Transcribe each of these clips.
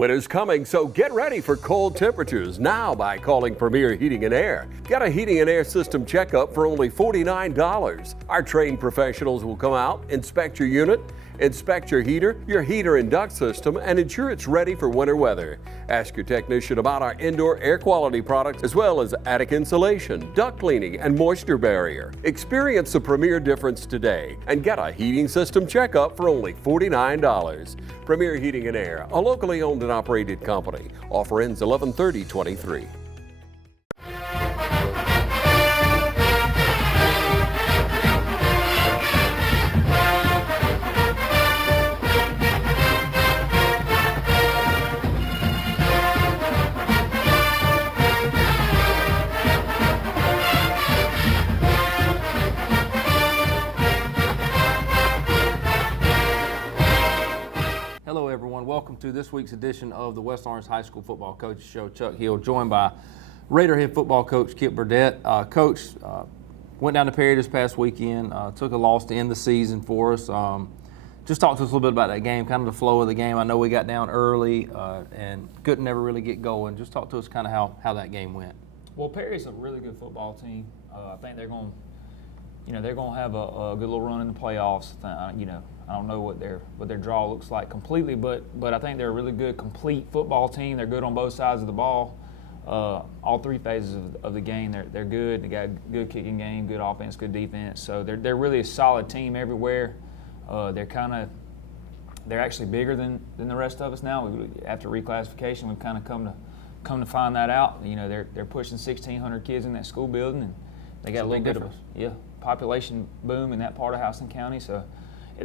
Winter's coming, so get ready for cold temperatures now by calling Premier Heating and Air. Get a heating and air system checkup for only $49. Our trained professionals will come out, inspect your unit, inspect your heater and duct system, and ensure it's ready for winter weather. Ask your technician about our indoor air quality products as well as attic insulation, duct cleaning, and moisture barrier. Experience the Premier difference today and get a heating system checkup for only $49. Premier Heating and Air, a locally owned and operated company. Offer ends 11/30/23. Hello everyone, welcome to this week's edition of the West Orange High School Football Coaches Show. Chuck Hill, joined by Raider head football coach Kip Burdett. Coach, went down to Perry this past weekend, took a loss to end the season for us. Just talk to us a little bit about that game, kind of the flow of the game. I know we got down early and couldn't never really get going. Just talk to us kind of how that game went. Well, Perry's a really good football team. I think they're going to have a good little run in the playoffs. I don't know what their draw looks like completely, but I think they're a really good, complete football team. They're good on both sides of the ball. All three phases of the game, they're good. They got a good kicking game, good offense, good defense. So they're really a solid team everywhere. They're actually bigger than the rest of us now. After reclassification, we've kind of come to find that out. They're pushing 1,600 kids in that school building, and they got a little bit of a population boom in that part of Houston County. So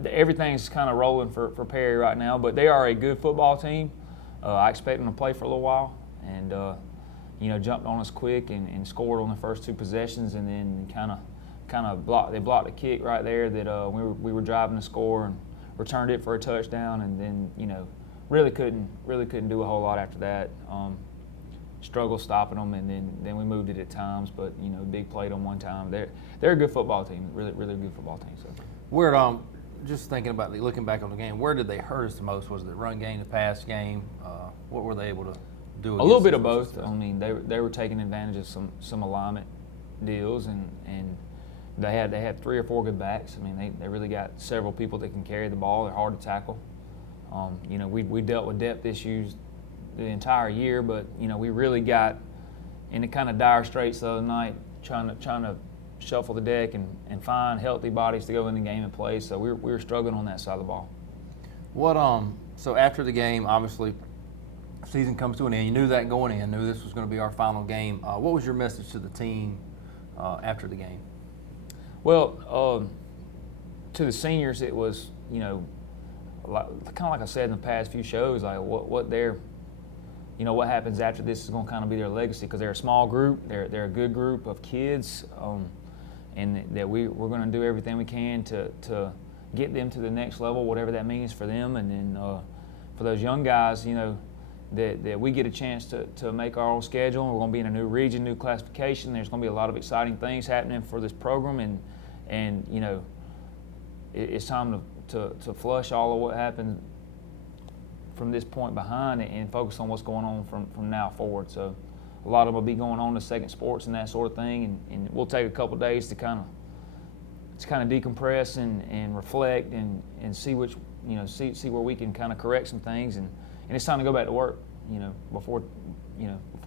everything's kind of rolling for Perry right now, but they are a good football team. I expect them to play for a little while, and jumped on us quick and scored on the first two possessions, and then kind of blocked a kick right there that we were driving to score and returned it for a touchdown, and then really couldn't do a whole lot after that. Struggled stopping them, and then we moved it at times, but big played on one time. They're a good football team, really good football team. So We're just thinking about looking back on the game, where did they hurt us the most? Was it the run game, the pass game? What were they able to do? A little bit of both. I mean, they were taking advantage of some alignment deals, and they had 3 or 4 good backs. I mean, they really got several people that can carry the ball. They're hard to tackle. We dealt with depth issues the entire year, but we really got in the kind of dire straits the other night, trying to shuffle the deck and find healthy bodies to go in the game and play. So we were struggling on that side of the ball. So after the game, obviously, season comes to an end. You knew that going in. Knew this was going to be our final game. What was your message to the team after the game? Well, to the seniors, it was kind of like I said in the past few shows, like what happens after this is going to kind of be their legacy, because they're a small group. They're a good group of kids. And that we're going to do everything we can to get them to the next level, whatever that means for them. And then for those young guys, that we get a chance to make our own schedule. We're going to be in a new region, new classification. There's going to be a lot of exciting things happening for this program, and it's time to flush all of what happened from this point behind and focus on what's going on from now forward. So a lot of them will be going on to second sports and that sort of thing, and we'll take a couple days to kind of decompress and reflect and see see where we can kind of correct some things, and it's time to go back to work before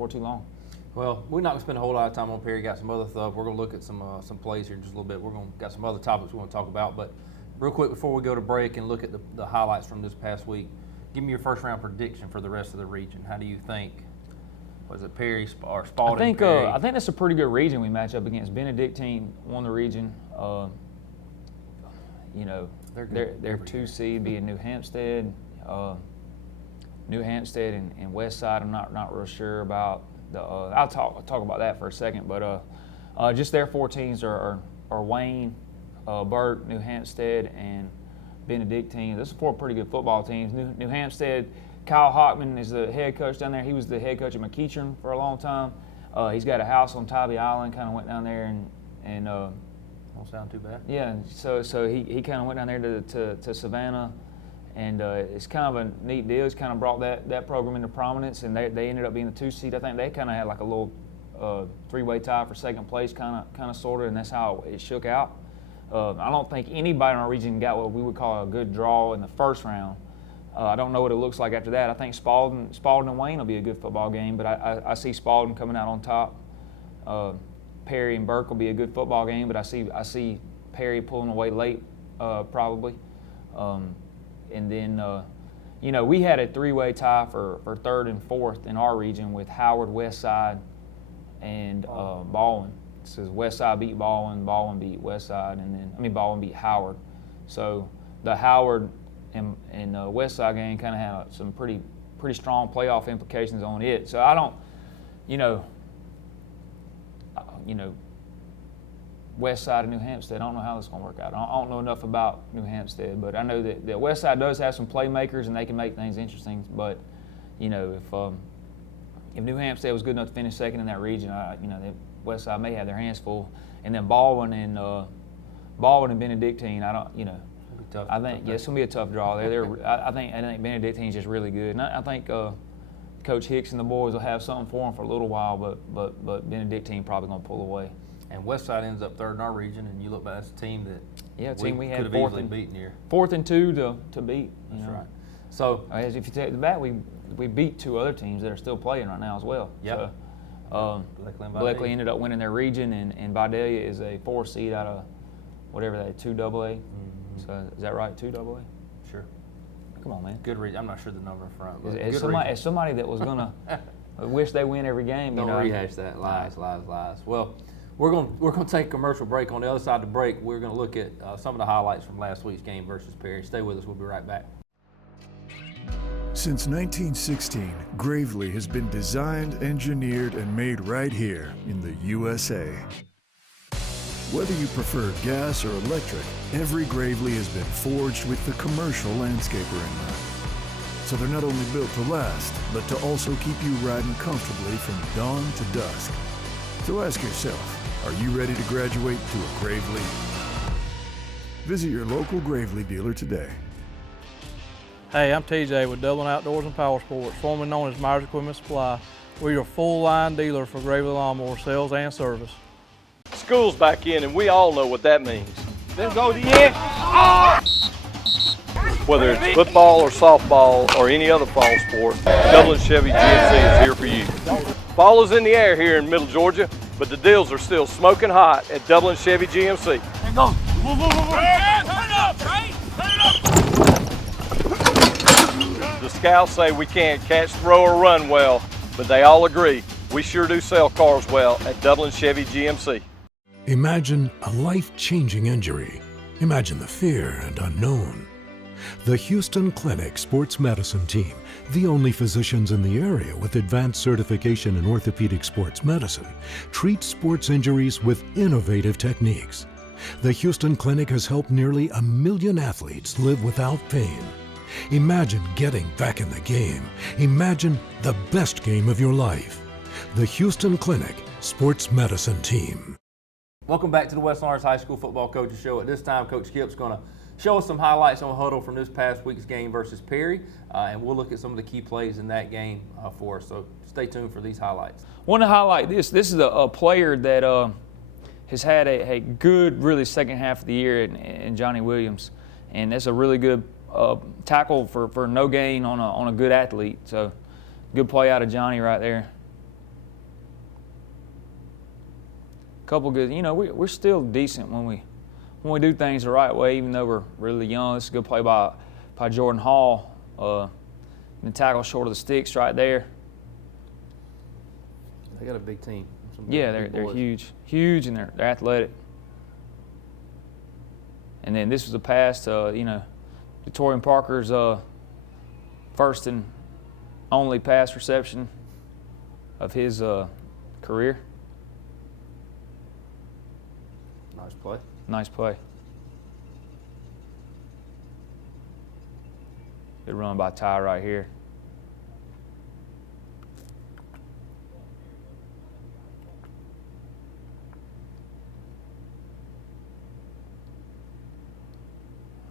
too long. Well, we're not going to spend a whole lot of time on Perry. Got some other stuff. We're going to look at some plays here in just a little bit. Got some other topics we want to talk about, but real quick before we go to break and look at the highlights from this past week, give me your first round prediction for the rest of the region. How do you think? Was it Perry or Spalding? I think that's a pretty good region we match up against. Benedictine won the region. They're 2 seed being New Hampstead. New Hampstead and West Side, I'm not real sure about. I'll talk about that for a second. But just their 4 teams are Wayne, Burt, New Hampstead, and Benedictine. Those are 4 pretty good football teams. New Hampstead. Kyle Hockman is the head coach down there. He was the head coach at McEachern for a long time. He's got a house on Tybee Island. Kind of went down there and don't sound too bad. Yeah, so he kind of went down there to Savannah And it's kind of a neat deal. It's kind of brought that program into prominence, and they ended up being the 2 seed. I think they kind of had like a little three-way tie for second place, kind of sort of, and that's how it shook out. I don't think anybody in our region got what we would call a good draw in the first round. I don't know what it looks like after that. I think Spalding and Wayne will be a good football game, but I see Spalding coming out on top. Perry and Burke will be a good football game, but I see Perry pulling away late, probably. And then, we had a three-way tie for third and fourth in our region with Howard, Westside, and Baldwin. So Westside beat Baldwin, Baldwin beat Westside, and Baldwin beat Howard. So the Howard and Westside game kind of had some pretty strong playoff implications on it. So I don't, Westside of New Hampstead, I don't know how this is going to work out. I don't know enough about New Hampstead, but I know that Westside does have some playmakers and they can make things interesting. But, if New Hampstead was good enough to finish second in that region, Westside may have their hands full. And then Baldwin and Benedictine, I think it's going to be a tough draw there. I think Benedictine's just really good, and I think Coach Hicks and the boys will have something for them for a little while, but Benedictine probably going to pull away. And Westside ends up third in our region, and you look back, that's a team that we had could have easily beaten here. 4th and 2 to beat. That's right. So if you take the bat, we beat 2 other teams that are still playing right now as well. Yep. So, Bleckley ended up winning their region, and Vidalia is a 4 seed out of whatever that 2AA. Mm-hmm. So is that right? 2AA? Sure. Come on, man. Good region. I'm not sure the number in front. But as somebody that was gonna wish they win every game, Don't rehash that. Lies. Well, we're gonna take a commercial break. On the other side of the break, we're gonna look at some of the highlights from last week's game versus Perry. Stay with us. We'll be right back. Since 1916, Gravely has been designed, engineered, and made right here in the USA. Whether you prefer gas or electric, every Gravely has been forged with the commercial landscaper in mind. So they're not only built to last, but to also keep you riding comfortably from dawn to dusk. So ask yourself, are you ready to graduate to a Gravely? Visit your local Gravely dealer today. Hey, I'm TJ with Dublin Outdoors and Power Sports, formerly known as Myers Equipment Supply. We're your full-line dealer for Gravely lawnmower sales and service. School's back in, and we all know what that means. Let's go to the end. Oh! Whether it's football or softball or any other fall sport, Dublin Chevy GMC is here for you. Fall is in the air here in Middle Georgia, but the deals are still smoking hot at Dublin Chevy GMC. And go. Turn it up, Trey. Turn it up. The scouts say we can't catch, throw, or run well, but they all agree we sure do sell cars well at Dublin Chevy GMC. Imagine a life-changing injury. Imagine the fear and unknown. The Houston Clinic Sports Medicine Team, the only physicians in the area with advanced certification in orthopedic sports medicine, treats sports injuries with innovative techniques. The Houston Clinic has helped nearly 1 million athletes live without pain. Imagine getting back in the game. Imagine the best game of your life. The Houston Clinic Sports Medicine Team. Welcome back to the West Orange High School Football Coaches Show. At this time, Coach Kip's going to show us some highlights on Huddle from this past week's game versus Perry, and we'll look at some of the key plays in that game for us. So stay tuned for these highlights. I want to highlight this. This is a player that has had a good, really second half of the year in Johnny Williams, and that's a really good tackle for no gain on a good athlete. So good play out of Johnny right there. Couple good, we're still decent when we do things the right way, even though we're really young. This is a good play by Jordan Hall. The tackle short of the sticks right there. They got a big team. They're huge, and they're athletic. And then this was a pass to Torian Parker's first and only pass reception of his career. Nice play. Good run by Ty right here.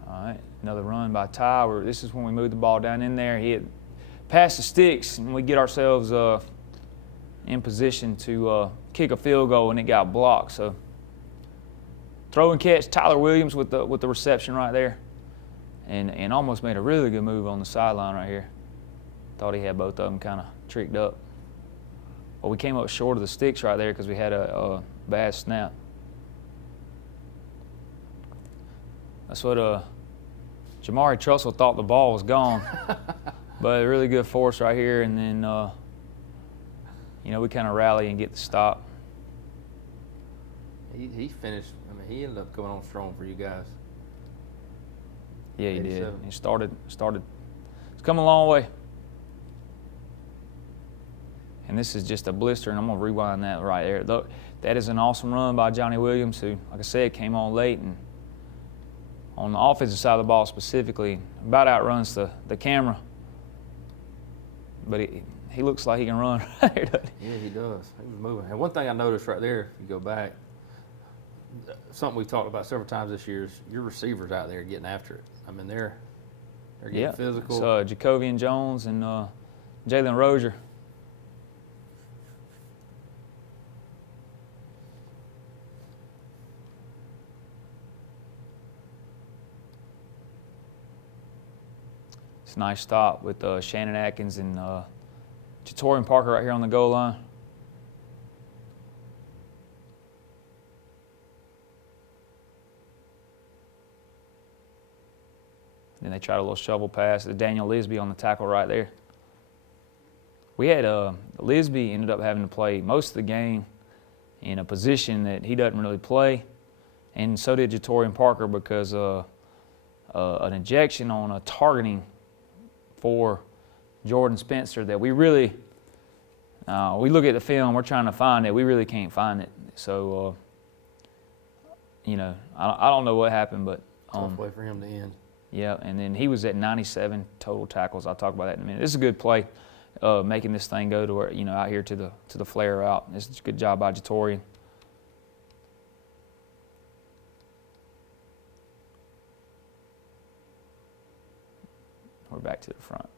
All right. Another run by Ty. This is when we moved the ball down in there. He had passed the sticks, and we get ourselves in position to kick a field goal, and it got blocked. So throw and catch, Tyler Williams with the reception right there, and almost made a really good move on the sideline right here. Thought he had both of them kind of tricked up. But we came up short of the sticks right there because we had a bad snap. That's what Jamari Trussell thought the ball was gone. But a really good force right here, and then we kind of rally and get the stop. He finished. I mean, he ended up coming on strong for you guys. Yeah, he 87. did. He started. It's come a long way. And this is just a blister, and I'm going to rewind that right there. Look, that is an awesome run by Johnny Williams, who, like I said, came on late, and on the offensive side of the ball specifically, about outruns the camera. But he looks like he can run right here, doesn't he? Yeah, he does. He was moving. And one thing I noticed right there, if you go back, something we've talked about several times this year is your receivers out there getting after it. I mean, they're getting physical. It's Jacovian Jones and Jalen Rozier. It's a nice stop with Shannon Atkins and Jatorian Parker right here on the goal line. Then they tried a little shovel pass to Daniel Lisby on the tackle right there. We had Lisby ended up having to play most of the game in a position that he doesn't really play, and so did Jatorian Parker because an ejection on a targeting for Jordan Spencer that we really, we look at the film, we're trying to find it, we really can't find it. So, I don't know what happened, but Tough way for him to end. Yeah, and then he was at 97 total tackles. I'll talk about that in a minute. This is a good play, making this thing go to where, out here to the flare route. This is a good job by Jatorian. We're back to the front.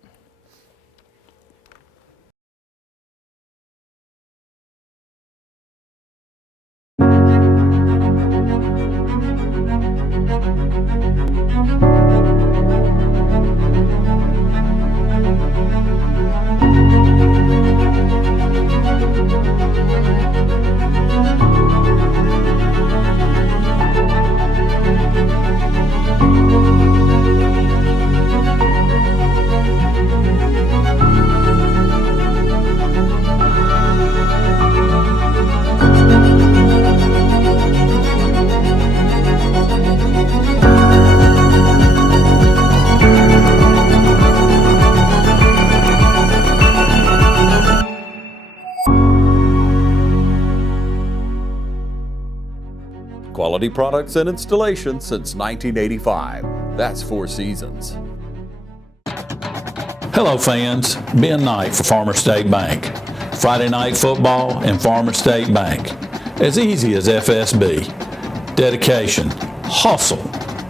Quality products and installation since 1985. That's 4 Seasons. Hello fans, Ben Knight for Farmer State Bank. Friday night football and Farmer State Bank. As easy as FSB. Dedication, hustle,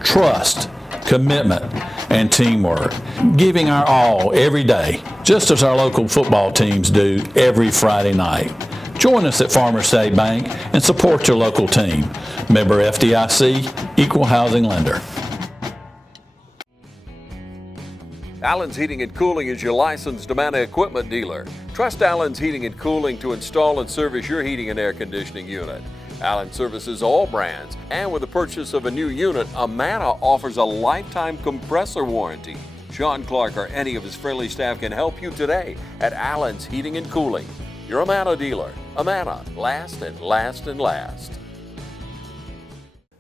trust, commitment, and teamwork. Giving our all every day, just as our local football teams do every Friday night. Join us at Farmer State Bank and support your local team. Member FDIC, Equal Housing Lender. Allen's Heating and Cooling is your licensed Amana equipment dealer. Trust Allen's Heating and Cooling to install and service your heating and air conditioning unit. Allen services all brands, and with the purchase of a new unit, Amana offers a lifetime compressor warranty. Sean Clark or any of his friendly staff can help you today at Allen's Heating and Cooling. Your Amana dealer. Amana, last and last and last.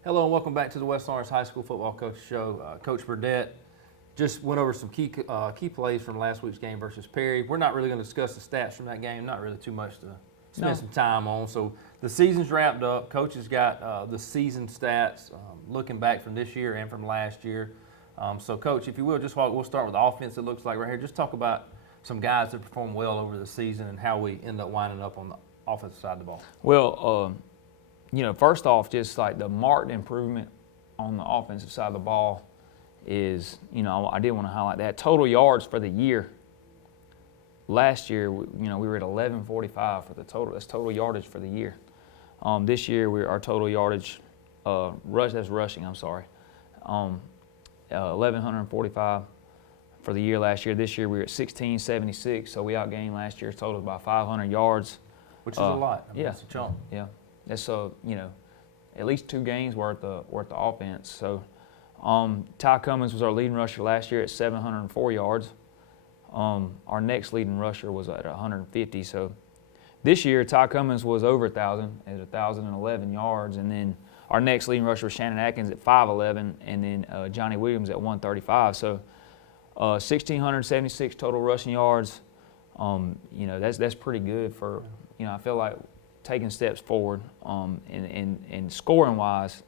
Hello and welcome back to the West Orange High School Football Coach Show. Coach Burdett just went over some key plays from last week's game versus Perry. We're not really going to discuss the stats from that game, not really too much to spend some time on. So the season's wrapped up. Coach has got the season stats looking back from this year and from last year. So Coach, if you will, we'll start with the offense it looks like right here. Just talk about some guys that performed well over the season and how we end up winding up on the offensive side of the ball. Well, first off, just like the marked improvement on the offensive side of the ball is, I did want to highlight that. Total yards for the year. Last year, we were at 1145 for the total. That's total yardage for the year. This year, our total yardage, that's rushing, I'm sorry, 1,145 for the year last year. This year, we were at 1676, so we outgained last year's total by 500 yards. Which is a lot. I mean, yeah. That's a chunk. Yeah. That's, at least 2 games worth of offense. So, Ty Cummins was our leading rusher last year at 704 yards. Our next leading rusher was at 150. So this year, Ty Cummins was over 1,000 at 1,011 yards. And then our next leading rusher was Shannon Atkins at 511, and then Johnny Williams at 135. So 1,676 total rushing yards. That's pretty good for, I feel like taking steps forward. And scoring-wise,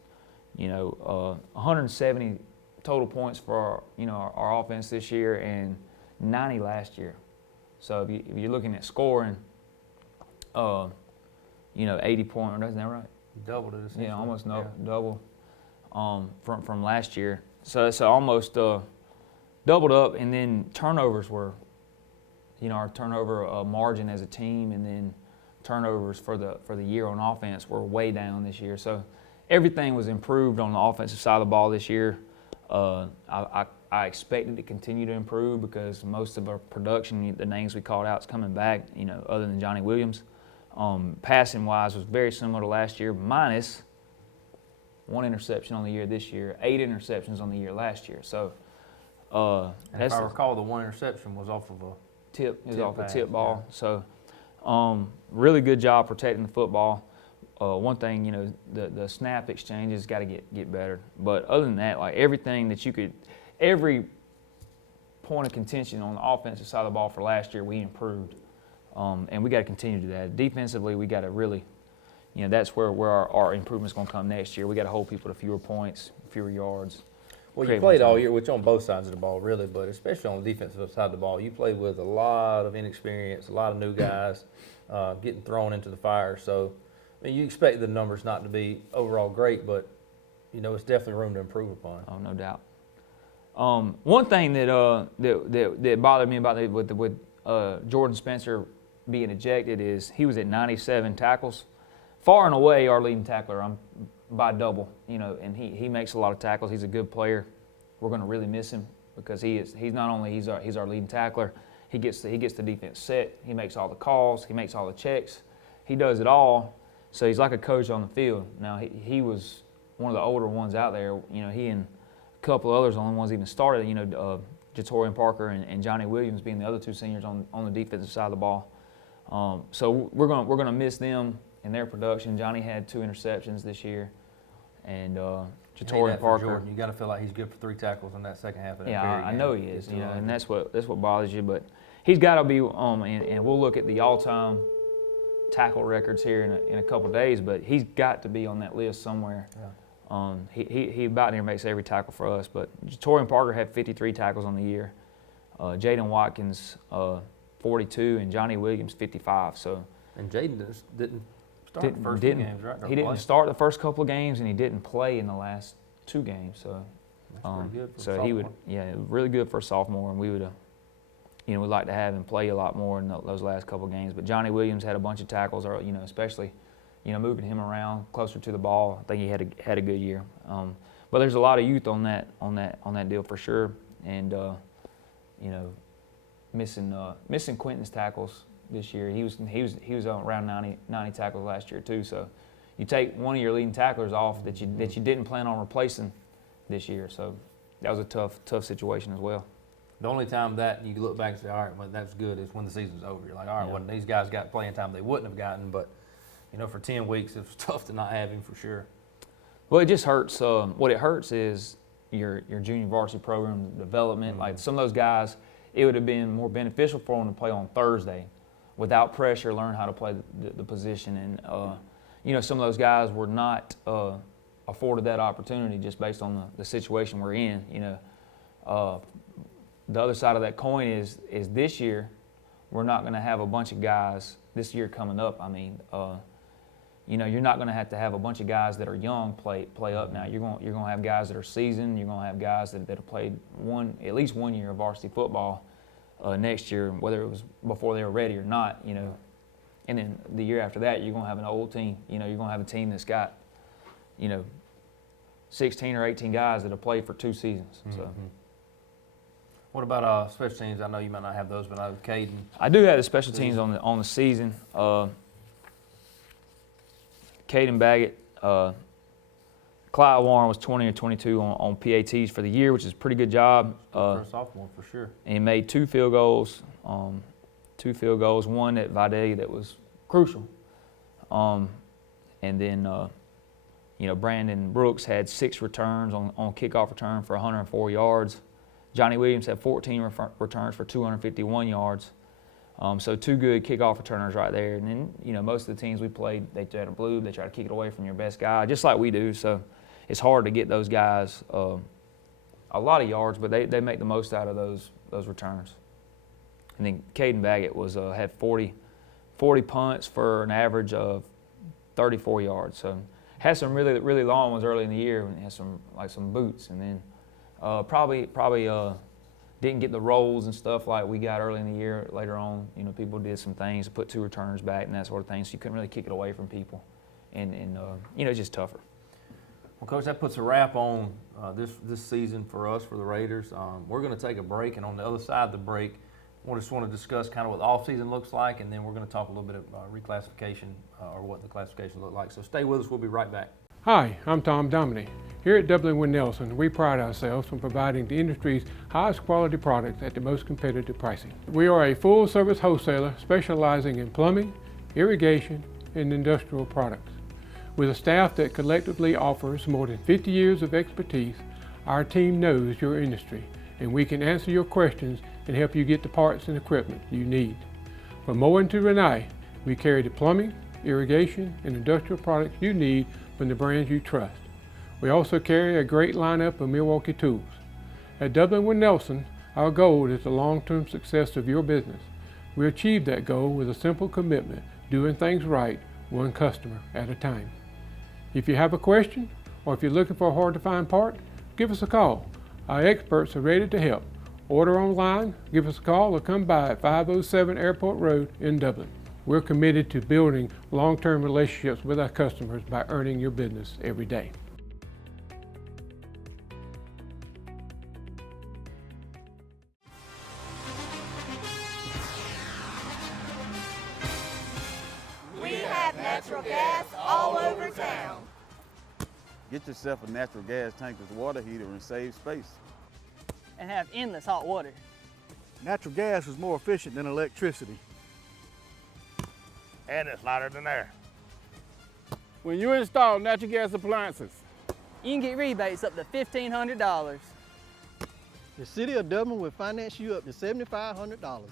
170 total points for our offense this year and 90 last year. So if you're looking at scoring, 80 points, isn't that right? Doubled it. Yeah, almost double from last year. So it's almost doubled up. And then turnovers were, our turnover margin as a team, and then turnovers for the year on offense were way down this year. So everything was improved on the offensive side of the ball this year. I expected to continue to improve because most of our production, the names we called out, is coming back, other than Johnny Williams. Passing-wise was very similar to last year, minus 1 interception on the year this year, 8 interceptions on the year last year. So and if I recall, the 1 interception was off of a tip. It was off a pass, tip ball. yeah. So really good job protecting the football. One thing, the snap exchanges got to get better. But other than that, like everything that every point of contention on the offensive side of the ball for last year, we improved. And we got to continue to do that. Defensively, we got to really, that's where our improvement's going to come next year. We got to hold people to fewer points, fewer yards. Well, you played all year, which on both sides of the ball, really, but especially on the defensive side of the ball, you played with a lot of inexperience, a lot of new guys getting thrown into the fire. So, you expect the numbers not to be overall great, but, it's definitely room to improve upon. Oh, no doubt. One thing that bothered me about with Jordan Spencer being ejected is he was at 97 tackles, far and away our leading tackler. By double, and he makes a lot of tackles. He's a good player. We're going to really miss him because he's not only he's our leading tackler. He gets the defense set. He makes all the calls. He makes all the checks. He does it all. So he's like a coach on the field. Now he was one of the older ones out there. He and a couple of others, the only ones even started. Jatorian Parker and Johnny Williams being the other 2 seniors on the defensive side of the ball. So we're gonna miss them in their production. Johnny had 2 interceptions this year. And Jatorian Parker. Jordan. You got to feel like he's good for 3 tackles in that second half of that period. Yeah, I know he is. And that's what bothers you. But he's got to be. And we'll look at the all-time tackle records here in a couple of days. But he's got to be on that list somewhere. Yeah. He about near makes every tackle for us. But Jatorian Parker had 53 tackles on the year. Jaden Watkins 42, and Johnny Williams 55. So. And Jaden didn't start the first few games, right? He didn't start the first couple of games, and he didn't play in the last 2 games. So that's pretty good for a so sophomore. he would, really good for a sophomore, and we would, we'd like to have him play a lot more in those last couple of games. But Johnny Williams had a bunch of tackles, or especially, moving him around closer to the ball. I think he had a good year. But there's a lot of youth on that deal for sure, and missing Quentin's tackles this year. He was around 90 tackles last year too. So you take one of your leading tacklers off that you didn't plan on replacing this year. So that was a tough situation as well. The only time that you look back and say, all right, well, that's good, is when the season's over. You're like, all right, well, these guys got playing time they wouldn't have gotten, but for 10 weeks it's tough to not have him for sure. Well, it just hurts. What it hurts is your junior varsity program development. Like some of those guys, it would have been more beneficial for them to play on Thursday without pressure, learn how to play the position. And, some of those guys were not afforded that opportunity just based on the situation we're in. The other side of that coin is this year, we're not going to have a bunch of guys this year coming up. I mean, you know, you're not going to have a bunch of guys that are young play up now. You're going to have guys that are seasoned. You're going to have guys that have played at least 1 year of varsity football next year, whether it was before they were ready or not, you know. And then the year after that, you're going to have an old team. You know, you're going to have a team that's got, you know, 16 or 18 guys that have played for 2 seasons. So. What about special teams? I know you might not have those, but I know Caden. I do have the special teams on the season. Caden Baggett, Clyde Warren was 20 or 22 on PATs for the year, which is a pretty good job. For a sophomore, for sure. And he made 2 field goals. 2 field goals, one at Vidalia that was crucial. And then, you know, Brandon Brooks had 6 returns on kickoff return for 104 yards. Johnny Williams had 14 returns for 251 yards. So 2 good kickoff returners right there. And then, you know, most of the teams we played, they try to blue, they try to kick it away from your best guy, just like we do. So it's hard to get those guys a lot of yards, but they make the most out of those returns. And then Caden Baggett had 40 punts for an average of 34 yards. So had some really, really long ones early in the year, and had some boots. And then probably didn't get the rolls and stuff like we got early in the year. Later on, you know, people did some things to put 2 returns back and that sort of thing, so you couldn't really kick it away from people. And you know, it's just tougher. Well, Coach, that puts a wrap on this season for us, for the Raiders. We're going to take a break, and on the other side of the break, we just want to discuss kind of what the off-season looks like, and then we're going to talk a little bit of reclassification or what the classification look like. So stay with us. We'll be right back. Hi, I'm Tom Dominy. Here at Dublin Wind Nelson, we pride ourselves on providing the industry's highest quality products at the most competitive pricing. We are a full-service wholesaler specializing in plumbing, irrigation, and industrial products. With a staff that collectively offers more than 50 years of expertise, our team knows your industry, and we can answer your questions and help you get the parts and equipment you need. From Moen to Renee, we carry the plumbing, irrigation, and industrial products you need from the brands you trust. We also carry a great lineup of Milwaukee tools. At Dublin Wind Nelson, our goal is the long-term success of your business. We achieve that goal with a simple commitment, doing things right, one customer at a time. If you have a question, or if you're looking for a hard-to-find part, give us a call. Our experts are ready to help. Order online, give us a call, or come by at 507 Airport Road in Dublin. We're committed to building long-term relationships with our customers by earning your business every day. We have natural gas all over town. Get yourself a natural gas tankless water heater and save space. And have endless hot water. Natural gas is more efficient than electricity. And it's lighter than air. When you install natural gas appliances, you can get rebates up to $1,500. The City of Dublin will finance you up to $7,500.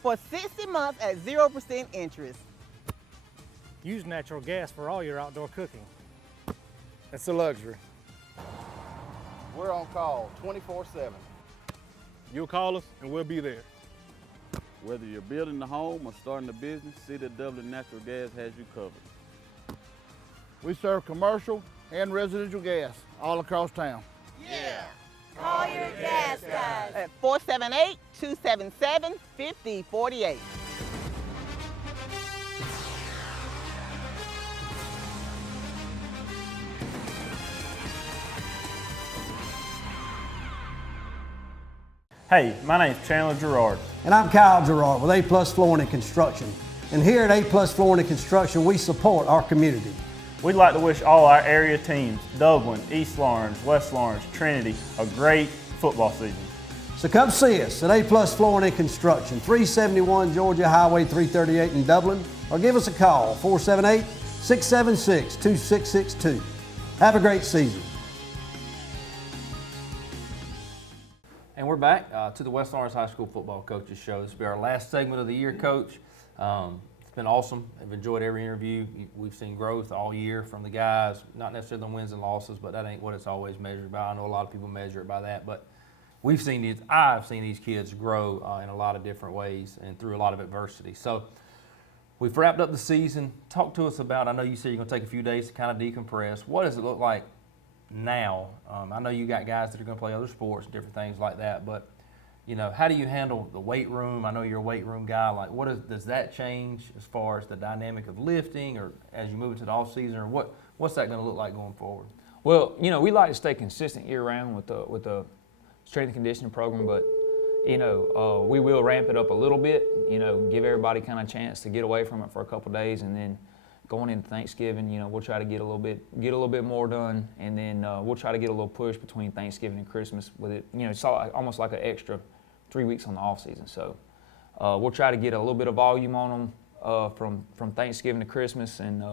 For 60 months at 0% interest. Use natural gas for all your outdoor cooking. It's a luxury. We're on call 24/7. You'll call us and we'll be there. Whether you're building a home or starting a business, City of Dublin Natural Gas has you covered. We serve commercial and residential gas all across town. Yeah. Call your gas guys at 478-277-5048. Hey, my name's Chandler Gerard. And I'm Kyle Gerard with A+ Flooring and Construction. And here at A+ Flooring and Construction, we support our community. We'd like to wish all our area teams, Dublin, East Lawrence, West Lawrence, Trinity, a great football season. So come see us at A+ Flooring and Construction, 371 Georgia Highway 338 in Dublin, or give us a call, 478-676-2662. Have a great season. And we're back to the West Lawrence High School Football Coaches Show. This will be our last segment of the year, Coach. It's been awesome. I've enjoyed every interview. We've seen growth all year from the guys, not necessarily the wins and losses, but that ain't what it's always measured by. I know a lot of people measure it by that, but I've seen these kids grow in a lot of different ways and through a lot of adversity. So we've wrapped up the season. Talk to us about, I know you said you're going to take a few days to kind of decompress. What does it look like now? I know you got guys that are going to play other sports, different things like that, but how do you handle the weight room? I know you're a weight room guy. Like, does that change as far as the dynamic of lifting, or as you move into the off season, or what's that going to look like going forward? Well, we like to stay consistent year round with the strength and conditioning program, but we will ramp it up a little bit. Give everybody kind of a chance to get away from it for a couple days, and then going into Thanksgiving, we'll try to get a little bit more done, and then we'll try to get a little push between Thanksgiving and Christmas with it. It's almost like an extra 3 weeks on the off season. So we'll try to get a little bit of volume on them from Thanksgiving to Christmas, and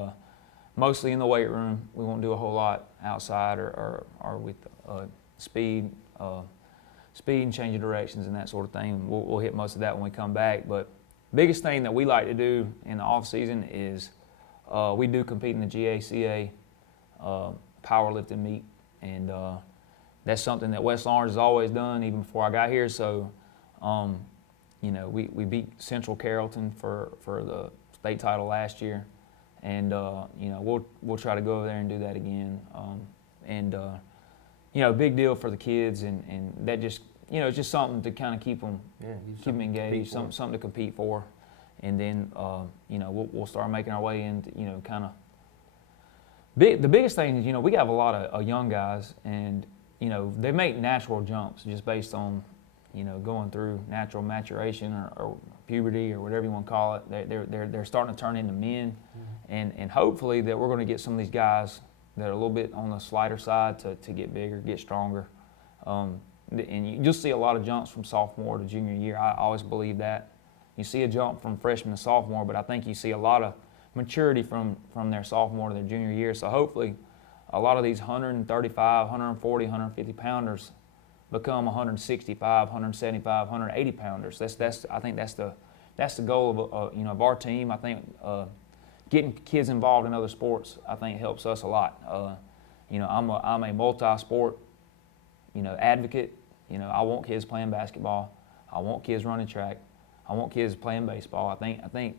mostly in the weight room. We won't do a whole lot outside or with speed and changing directions and that sort of thing. We'll hit most of that when we come back. But biggest thing that we like to do in the off season is we do compete in the GACA powerlifting meet, and that's something that West Orange has always done even before I got here. So we beat Central Carrollton for the state title last year, and we'll try to go over there and do that again. Big deal for the kids, and that just it's just something to kind of keep them engaged, something to compete for, and then we'll start making our way into kind of the biggest thing is we have a lot of young guys, and they make natural jumps just based on going through natural maturation or puberty or whatever you want to call it. They're starting to turn into men, and hopefully that we're going to get some of these guys that are a little bit on the slighter side to get bigger, get stronger. And you'll see a lot of jumps from sophomore to junior year. I always believe that. You see a jump from freshman to sophomore, but I think you see a lot of maturity from their sophomore to their junior year. So hopefully a lot of these 135, 140, 150 pounders become 165, 175, 180 pounders. I think that's the goal of our team. I think getting kids involved in other sports, I think, helps us a lot. I'm a multi-sport advocate. I want kids playing basketball. I want kids running track. I want kids playing baseball. I think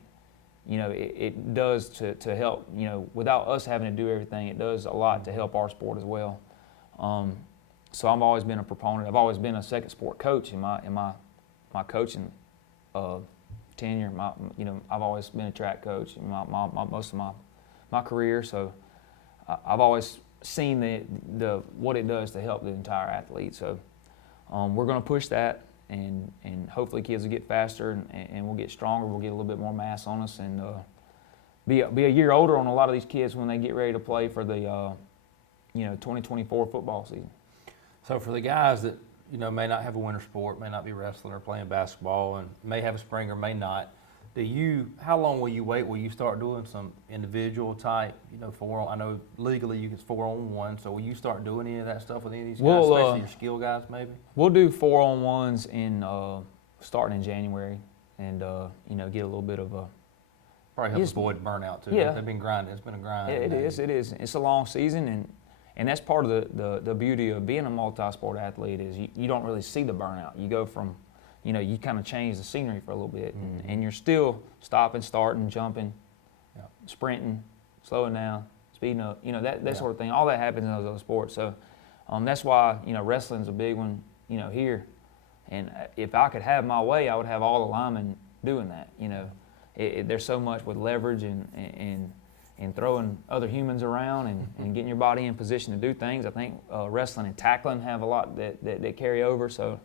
it does to help. Without us having to do everything, it does a lot to help our sport as well. So I've always been a proponent. I've always been a second sport coach in my coaching tenure. I've always been a track coach in most of my career. So I've always seen the what it does to help the entire athlete. So we're going to push that, and hopefully kids will get faster, and we'll get stronger. We'll get a little bit more mass on us, and be a year older on a lot of these kids when they get ready to play for the 2024 football season. So for the guys that may not have a winter sport, may not be wrestling or playing basketball, and may have a spring or may not, how long will you wait? Will you start doing some individual type, I know legally you can 4-on-1, so will you start doing any of that stuff with any of these guys, especially your skill guys maybe? We'll do 4-on-1s starting in January, and get a little bit of a probably help avoid burnout too. Yeah, they've been grinding. It's been a grind. It is. It's a long season, and that's part of the beauty of being a multi-sport athlete is you don't really see the burnout. You go from, you kind of change the scenery for a little bit, and you're still stopping, starting, jumping, sprinting, slowing down, speeding up, that sort of thing. All that happens in those other sports. So that's why, wrestling's a big one, here. And if I could have my way, I would have all the linemen doing that. There's so much with leverage and throwing other humans around and getting your body in position to do things. I think wrestling and tackling have a lot that carry over. So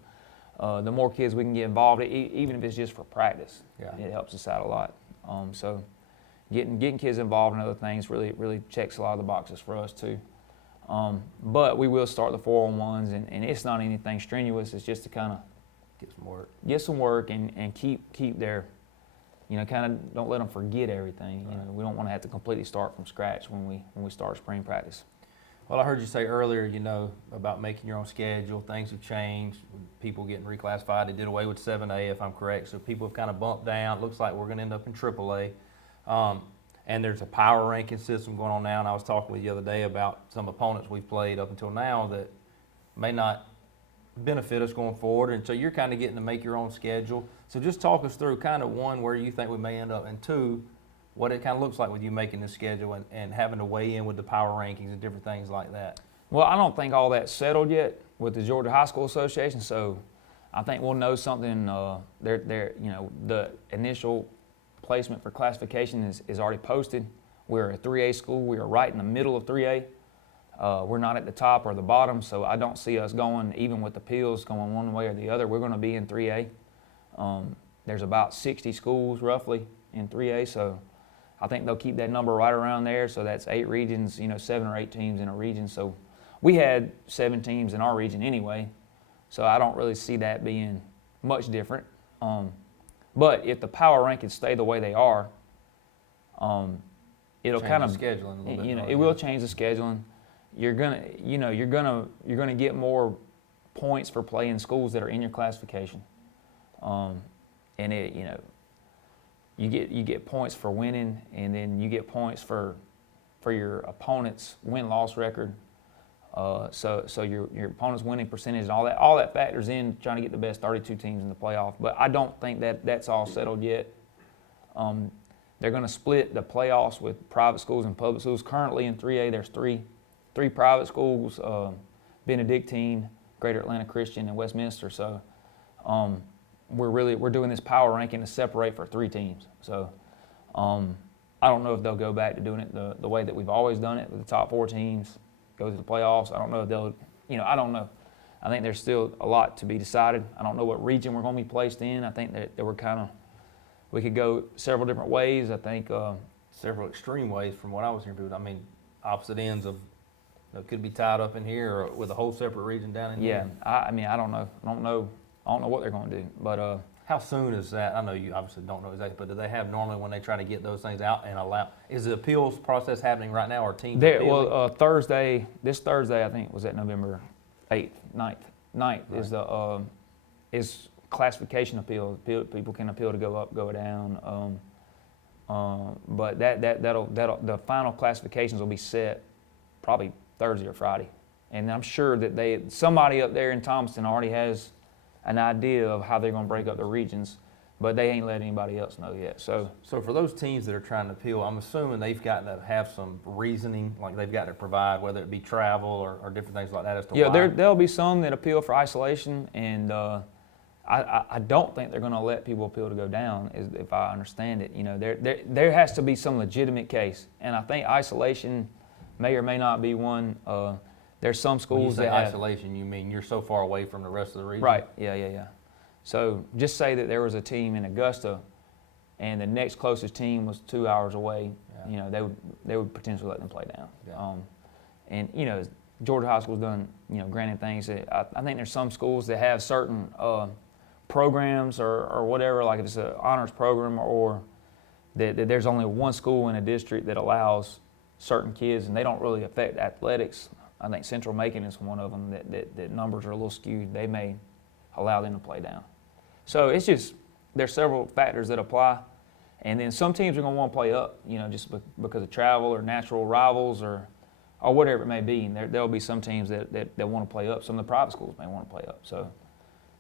the more kids we can get involved, even if it's just for practice, it helps us out a lot. So getting kids involved in other things really checks a lot of the boxes for us too. But we will start the 4-on-1s, and it's not anything strenuous. It's just to kind of get some work and keep their, kind of don't let them forget everything. We don't want to have to completely start from scratch when we start spring practice. Well, I heard you say earlier, about making your own schedule. Things have changed. People getting reclassified. They did away with 7A, if I'm correct. So people have kind of bumped down. It looks like we're going to end up in AAA. And there's a power ranking system going on now. And I was talking with you the other day about some opponents we've played up until now that may not benefit us going forward. And so you're kind of getting to make your own schedule. So just talk us through kind of one, where you think we may end up, and two, what it kind of looks like with you making the schedule and having to weigh in with the power rankings and different things like that? Well, I don't think all that's settled yet with the Georgia High School Association, so I think we'll know something. The initial placement for classification is already posted. We're a 3A school. We are right in the middle of 3A. We're not at the top or the bottom, so I don't see us going, even with appeals, going one way or the other. We're going to be in 3A. There's about 60 schools roughly in 3A, so I think they'll keep that number right around there. So that's 8 regions, 7 or 8 teams in a region. So we had 7 teams in our region anyway, so I don't really see that being much different. But if the power rankings stay the way they are, it'll Change kind of the scheduling a little bit more, it will change the scheduling. You're gonna get more points for playing schools that are in your classification, and you get points for winning, and then you get points for your opponent's win-loss record. So your opponent's winning percentage and all that factors in trying to get the best 32 teams in the playoff. But I don't think that's all settled yet. They're going to split the playoffs with private schools and public schools. Currently in 3A, there's three private schools: Benedictine, Greater Atlanta Christian, and Westminster. So we're doing this power ranking to separate for 3 teams. So I don't know if they'll go back to doing it the way that we've always done it, with the top 4 teams go to the playoffs. I don't know if they'll, I don't know. I think there's still a lot to be decided. I don't know what region we're going to be placed in. I think that we could go several different ways. I think Several extreme ways from what I was hearing. I mean, opposite ends of could be tied up in here or with a whole separate region down in here. I mean, I don't know. I don't know what they're going to do. But how soon is that? I know you obviously don't know exactly, but do they have normally when they try to get those things out and allow? Is the appeals process happening right now, or teams appealing? Well, this Thursday, I think, was that November 8th, 9th. 9th right. Is classification appeal. People can appeal to go up, go down. But that'll the final classifications will be set probably Thursday or Friday, and I'm sure that somebody up there in Thomaston already has an idea of how they're going to break up the regions, but they ain't let anybody else know yet. So for those teams that are trying to appeal, I'm assuming they've got to have some reasoning, like they've got to provide, whether it be travel or different things like that as to why. There'll be some that appeal for isolation, and I don't think they're going to let people appeal to go down, if I understand it. There has to be some legitimate case, and I think isolation may or may not be one. There's some schools when you say that isolation, you mean you're so far away from the rest of the region? Right. Yeah. So just say that there was a team in Augusta, and the next closest team was 2 hours away. Yeah. They would potentially let them play down. Yeah. And Georgia High School's done granted things. I think there's some schools that have certain programs or whatever, like if it's an honors program, or that there's only one school in a district that allows certain kids, and they don't really affect athletics. I think Central Macon is one of them that numbers are a little skewed. They may allow them to play down. So it's just, there's several factors that apply. And then some teams are going to want to play up, just because of travel or natural rivals or whatever it may be. And there'll be some teams that want to play up. Some of the private schools may want to play up. So,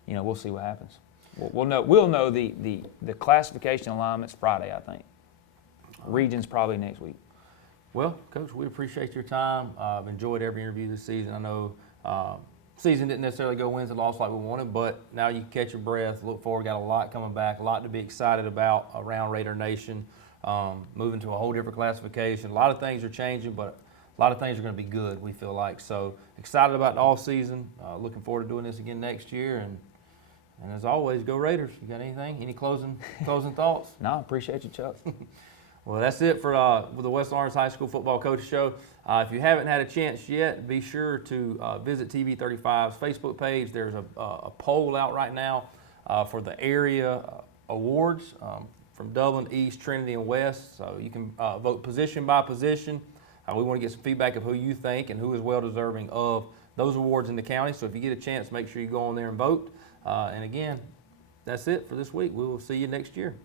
we'll see what happens. We'll know the classification alignments Friday, I think. Regions probably next week. Well, Coach, we appreciate your time. I've enjoyed every interview this season. I know season didn't necessarily go wins and losses like we wanted, but now you can catch your breath, look forward, got a lot coming back, a lot to be excited about around Raider Nation, moving to a whole different classification. A lot of things are changing, but a lot of things are going to be good, we feel like. So excited about the off season, looking forward to doing this again next year. And as always, go Raiders. You got anything? Any closing thoughts? No, I appreciate you, Chuck. Well, that's it for the West Orange High School Football Coach Show. If you haven't had a chance yet, be sure to visit TV35's Facebook page. There's a poll out right now for the area awards from Dublin, East, Trinity, and West. So you can vote position by position. We want to get some feedback of who you think and who is well deserving of those awards in the county. So if you get a chance, make sure you go on there and vote. And again, that's it for this week. We will see you next year.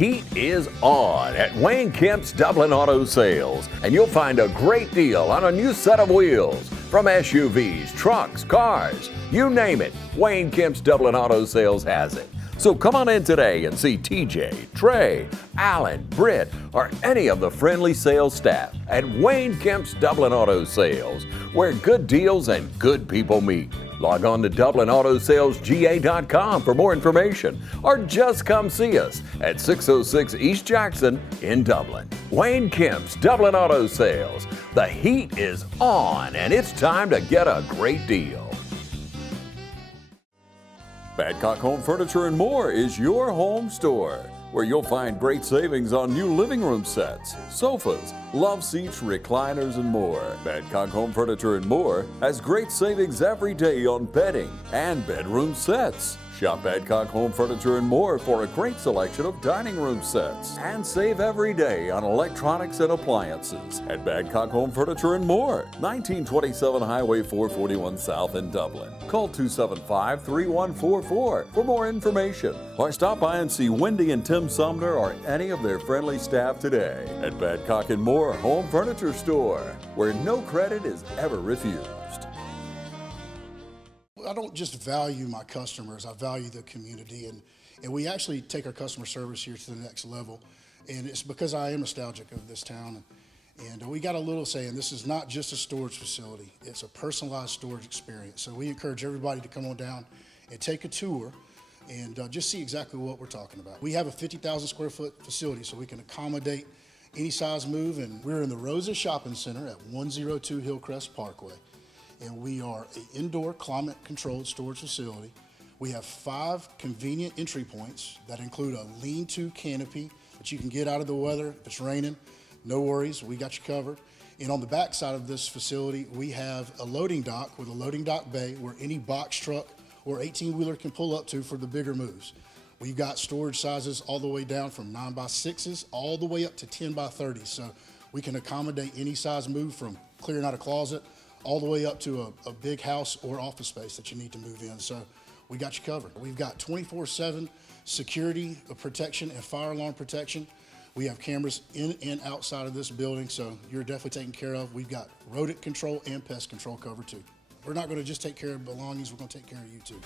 heat is on at Wayne Kemp's Dublin Auto Sales, and you'll find a great deal on a new set of wheels. From SUVs, trucks, cars, you name it, Wayne Kemp's Dublin Auto Sales has it. So come on in today and see TJ, Trey, Alan, Britt, or any of the friendly sales staff at Wayne Kemp's Dublin Auto Sales, where good deals and good people meet. Log on to DublinAutoSalesGA.com for more information, or just come see us at 606 East Jackson in Dublin. Wayne Kemp's Dublin Auto Sales. The heat is on, and it's time to get a great deal. Badcock Home Furniture and More is your home store, where you'll find great savings on new living room sets, sofas, love seats, recliners, and more. Badcock Home Furniture and More has great savings every day on bedding and bedroom sets. Shop Badcock Home Furniture and More for a great selection of dining room sets, and save every day on electronics and appliances at Badcock Home Furniture and More, 1927 Highway 441 South in Dublin. Call 275-3144 for more information, or stop by and see Wendy and Tim Sumner or any of their friendly staff today at Badcock and More Home Furniture Store, where no credit is ever refused. I don't just value my customers, I value the community, and we actually take our customer service here to the next level, and it's because I am nostalgic of this town, and we got a little saying, this is not just a storage facility, it's a personalized storage experience. So we encourage everybody to come on down and take a tour and just see exactly what we're talking about. We have a 50,000 square foot facility, so we can accommodate any size move, and we're in the Rosa Shopping Center at 102 Hillcrest Parkway. And we are an indoor climate-controlled storage facility. We have 5 convenient entry points that include a lean-to canopy that you can get out of the weather. If it's raining, no worries, we got you covered. And on the back side of this facility, we have a loading dock with a loading dock bay where any box truck or 18-wheeler can pull up to for the bigger moves. We've got storage sizes all the way down from 9x6s all the way up to 10x30s. So we can accommodate any size move from clearing out a closet all the way up to a big house or office space that you need to move in. So we got you covered. We've got 24/7 security protection and fire alarm protection. We have cameras in and outside of this building, so you're definitely taken care of. We've got rodent control and pest control covered too. We're not going to just take care of belongings, we're going to take care of you too.